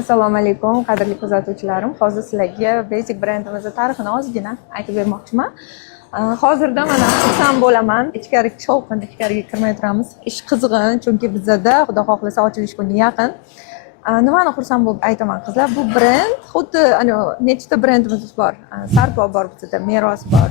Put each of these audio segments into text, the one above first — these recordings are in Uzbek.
Assalomu alaykum, qadrli kuzatuvchilarim. Hozir sizlarga Basic brendimizni tarixini ozgina aytib bermoqchiman. Hozirda mana xursand bo'laman. Ichkari shovqin, ichkariga kirmay turamiz. Ish qizg'in, chunki bizda Xudo xohlasa ochilish kuni yaqin. Nimani xursand bo'lib aytaman qizlar, bu brend xuddi nechta brendimiz bor. Sarpo bor bizda, Meros bor.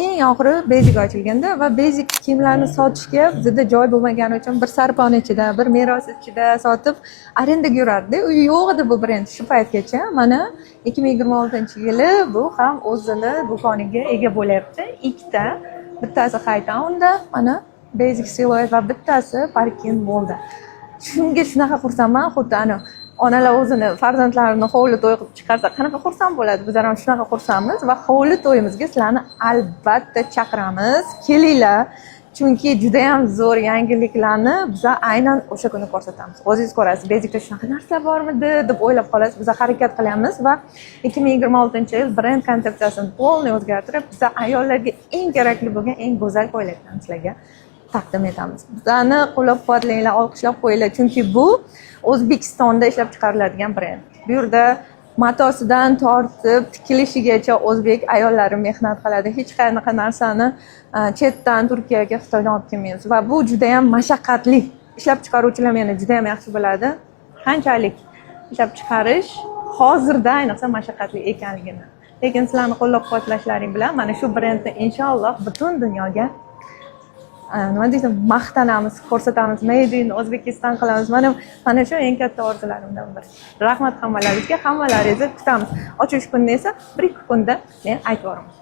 Eng oxiri Basic ochilganda va Basic kiyimlarni sotishga bizda joy bo'lmagani uchun bir Sarponi ichida, bir Meros ichida sotib arendaga yurardi. U yo'q edi bu brend shu paytgacha. Mana 2026-yili bu ham o'zini do'koniga ega bo'lyapti. Ikkita, bittasi Hightownda, mana Basic Silhouette va bittasi Parkin Mallda. Shunga shunaqa xursandman, xuddi onalar o'zini farzandlarini hovli to'y qilib chiqarsa qanaqa xursand bo'ladi, bizlar ham shunaqa xursandmiz va hovli to'yimizga sizlarni albatta chaqiramiz. Kelinglar, chunki juda ham zo'r yangiliklarni biz aynan o'sha kuni ko'rsatamiz. O'zingiz ko'rasiz, Basicda shunaqa narsalar bormidi deb o'ylab qolasiz. Biz harakat qilamiz va 2026-yil brend konsepsiyasini to'liq o'zgartirib, biz ayollarga eng kerakli bo'lgan eng go'zal ko'ylaklarni sizlarga taqdim etamiz. Bizani qo'llab-quvvatlanglar, olqishlab qo'yinglar, chunki bu O'zbekistonda ishlab chiqariladigan brend. Bu yerda matosidan tortib tikilishigacha o'zbek ayollari mehnat qiladi. Hech qanaqa narsani chetdan Turkiyaga, Xitoydan olib kelmaymiz va bu juda ham mashaqqatli. Ishlab chiqaruvchilar meni juda ham yaxshi biladi. Qanchalik ishlab chiqarish hozirda ayniqsa mashaqqatli ekanligini. Lekin sizlarning qo'llab-quvvatlashlaring bilan mana shu brendni inshaalloh butun dunyoga nima deysam, maqtanamiz, ko'rsatamiz, made in O'zbekiston qilamiz. Mana shu eng katta orzularimdan biri. Rahmat hammalaringizga, hammalaringizni kutamiz. Ochilish kunini esa 1-2 kunda men aytib boraman.